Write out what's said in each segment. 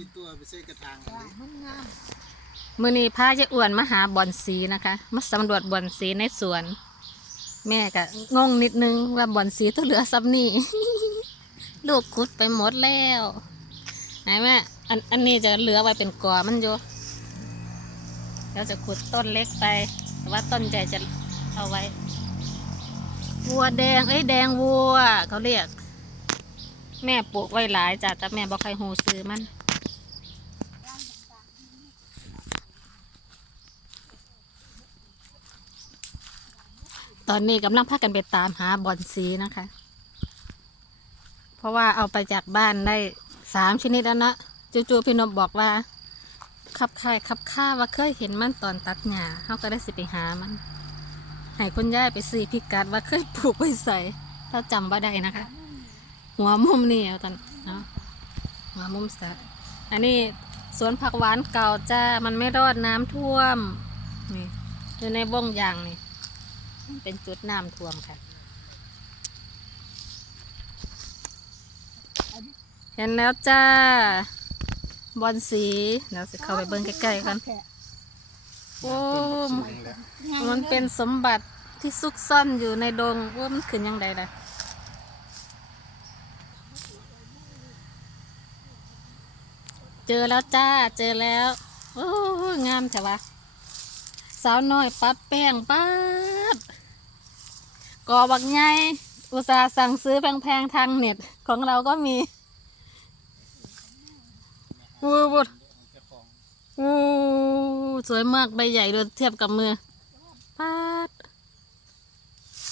ีตัวไปใส่กระถางจ้ะมันงามมือนี้พาจะอ้วนมาหาบอนสีนะคะมาสำรวจบอนสีในสวน แม่ก็งงนิดนึงว่าบอนสีตัวเหลือซ้ำนี่ ลูกขุดไปหมดแล้วไหนแม่อันอันนี้จะเหลือไว้เป็นกอมันอยู่เราจะขุดต้นเล็กไป แต่ว่าต้นใหญ่จะเอาไว้ วัวแดงเอ้ยแดงวัว เขาเรียก แม่ปลูกไว้หลายจ้ะแต่แม่บอกใครหูซื้อมัน ตอนนี้กำลังพากันไปตามหาบอนสีนะคะ เพราะว่าเอาไปจากบ้านได้สามชนิดแล้วนะจู่ๆพี่นบบอกว่าขับค่ายขับค่าว่าเคยเห็นมันตอนตัดหญ้าเขาก็ได้สิไปหามันให้คุณย่ายไปซื้อพิกัดว่าเคยปลูกไว้ใส่ถ้าจำว่าได้นะคะ หัวมุมนี่เอาตอนเนาะหัวมุมสะอันนี้สวนผักหวานเก่าจ้ามันไม่รอดน้ำท่วมนี่อยู่ในบ้งยางนี่ เป็นจุดน้ำท่วมค่ะ เห็นแล้วจ้า บอลสีเดี๋ยวจะเข้าไปเบิ้งใกล้ๆกันโอ้สูงแล้วมันเป็นสมบัติที่ซุกซ่อนอยู่ในดงว่ามันขึ้นยังไงล่ะเจอแล้วจ้า เจอแล้ว โอ้ยงามจ้ะวะสาวน้อยปั๊บแป้งปั๊บ กอบักใหญ่อุตส่าห์สั่งซื้อแพงๆทางเน็ตของเราก็มีวูบดวูสวยมากใบใหญ่ดูเทียบกับมือปัด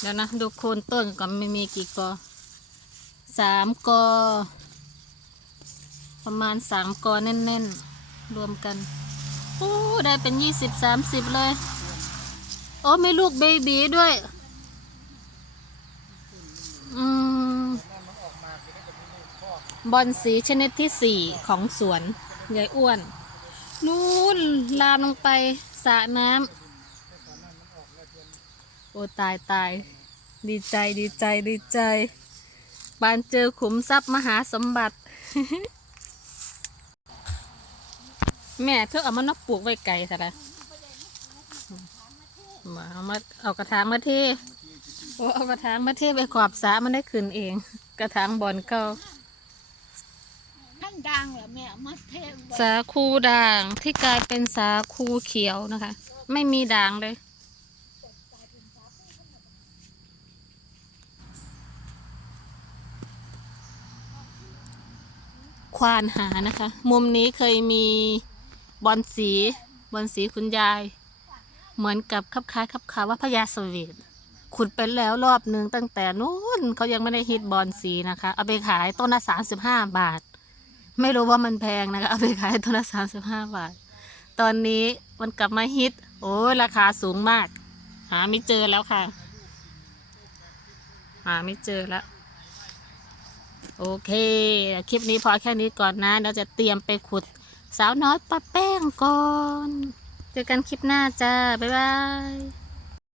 เดี๋ยวนะดูโคนต้นก่อนไม่มีกี่กอสามกอ ประมาณสามกอแน่นๆ รวมกันโอ้ได้เป็นยี่สิบสามสิบเลย โอ้มีลูกเบบีด้วย อืม บอลสีชนิดที่สี่ของสวนยายอ้วน นู่นลามลงไปสระน้ำโอ้ตายตายดีใจดีใจดีใจบานเจอขุมทรัพย์มหาสมบัติ แม่เธอเอามันกปลูกไว้ไกลซะละมาเอามาเอากระถางมาเทโอ้เอากระถางมาเทไปขอบสระมันได้ขึ้นเอง กระถางบอลเก่า มันดังเหรอแม่มาเทไว้สาคูด่างที่กลายเป็นสาคูเขียวนะคะ ไม่มีด่างเลย ควานหานะคะ มุมนี้เคยมีบอลสีบอลสีคุณยาย เหมือนกับคับคล้ายคับคาว่าพญาสเวตขุดไปแล้วรอบหนึ่งตั้งแต่นู้นเขายังไม่ได้ฮิตบอลสีนะคะ เอาไปขายต้นละสามสิบห้าบาท ไม่รู้ว่ามันแพงนะคะ เอาไปขายต้นละสามสิบห้าบาท ตอนนี้มันกลับมาฮิต โอ้ยราคาสูงมาก หาไม่เจอแล้วค่ะ หาไม่เจอแล้ว โอเค คลิปนี้พอแค่นี้ก่อนนะ เราจะเตรียมไปขุดสาวน้อยปะแป้งก่อน เจอกันคลิปหน้าจ้า บ๊ายบาย